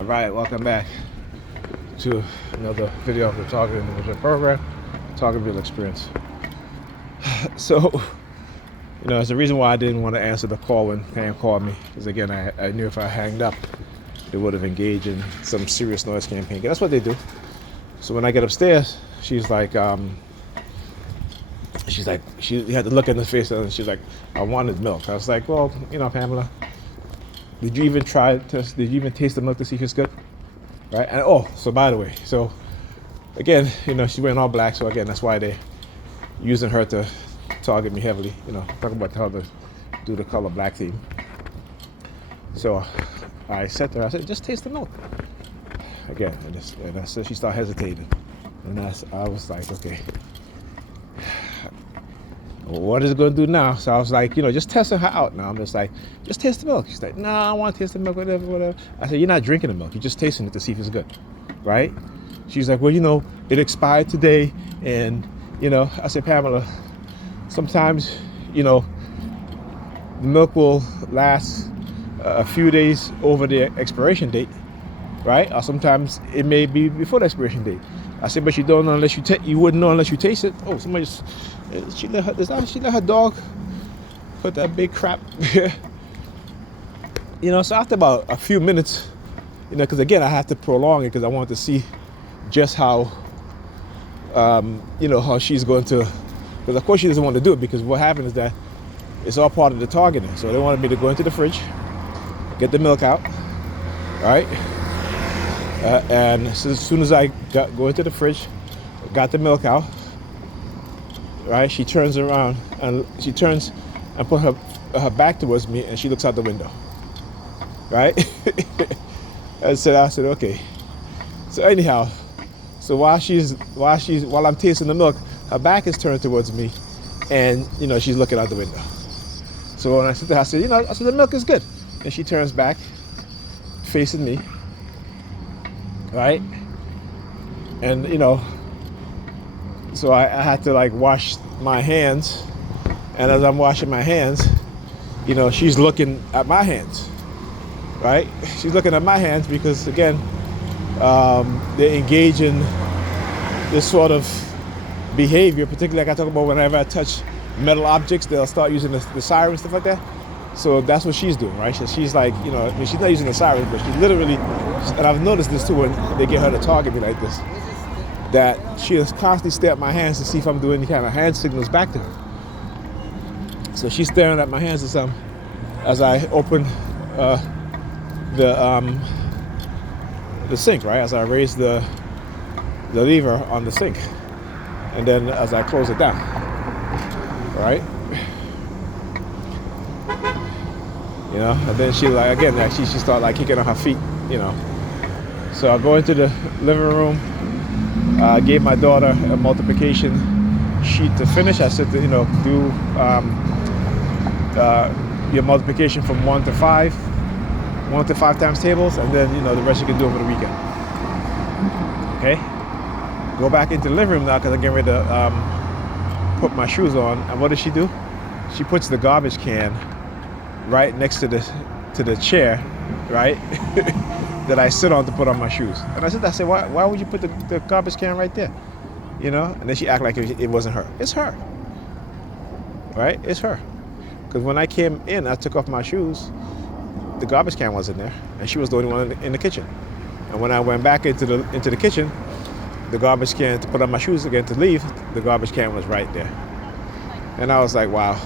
Alright, welcome back to another video of the Target Individual Program, Target Real Experience. So, it's the reason why I didn't want to answer the call when Pam called me, because again, I knew if I hanged up, they would have engaged in some serious noise campaign. That's what they do. So when I get upstairs, she had to look in the face and she's like, I wanted milk. I was like, well, Pamela, did you even taste the milk to see if it's good? Right? And so by the way, so again, she's wearing all black, so again, that's why they're using her to target me heavily, talking about how to do the color black theme. So I said to her, just taste the milk. Again, and I said, she started hesitating. And I was like, okay, what is it going to do now? So I was like, just testing her out now. I'm just like, just taste the milk. She's like, no, I want to taste the milk, whatever. I said, you're not drinking the milk. You're just tasting it to see if it's good, right? She's like, well, it expired today. And, I said, Pamela, sometimes, the milk will last a few days over the expiration date, right? Or sometimes it may be before the expiration date. I said, but you don't know unless you wouldn't know unless you taste it. Oh, she let her dog put that big crap here. So after about a few minutes, because again, I have to prolong it because I want to see just how, how she's going to, because of course she doesn't want to do it, because what happened is that it's all part of the targeting. So they wanted me to go into the fridge, get the milk out, right? And so as soon as I go into the fridge, got the milk out, right? She turns around and put her back towards me, and she looks out the window, right? I said, okay. So anyhow, so while I'm tasting the milk, her back is turned towards me, and she's looking out the window. So when I said to her, I said the milk is good, and she turns back, facing me, right? And so I had to wash my hands, and as I'm washing my hands, she's looking at my hands, right? She's looking at my hands because again, they engage in this sort of behavior, particularly like I talk about whenever I touch metal objects, they'll start using the siren, stuff like that. So that's what she's doing, right? So she's like, she's not using the siren, but she literally, and I've noticed this too when they get her to target me like this, that she'll constantly stare at my hands to see if I'm doing any kind of hand signals back to her. So she's staring at my hands as I open the sink, right? As I raise the lever on the sink, and then as I close it down, right? And then she she start kicking on her feet, So I go into the living room. I gave my daughter a multiplication sheet to finish. I said to, do your multiplication from 1 to 5 times tables, and then, the rest you can do over the weekend. Okay? Go back into the living room now because I'm getting ready to put my shoes on. And what does she do? She puts the garbage can right next to the chair, right? that I sit on to put on my shoes. And I said, why would you put the garbage can right there? And then she acted like it wasn't her. It's her, right? It's her. Because when I came in, I took off my shoes, the garbage can wasn't there, and she was the only one in the kitchen. And when I went back into the kitchen, the garbage can to put on my shoes again to leave, the garbage can was right there. And I was like, wow,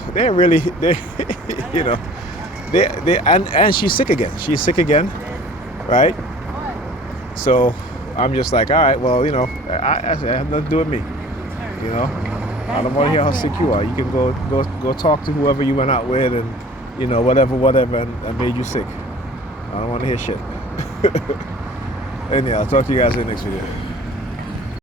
and she's sick again. She's sick again. Right? So I'm just like, all right, well, I have nothing to do with me. I don't want to hear how sick you are. You can go talk to whoever you went out with and, whatever, and made you sick. I don't want to hear shit. Anyhow, I'll talk to you guys in the next video.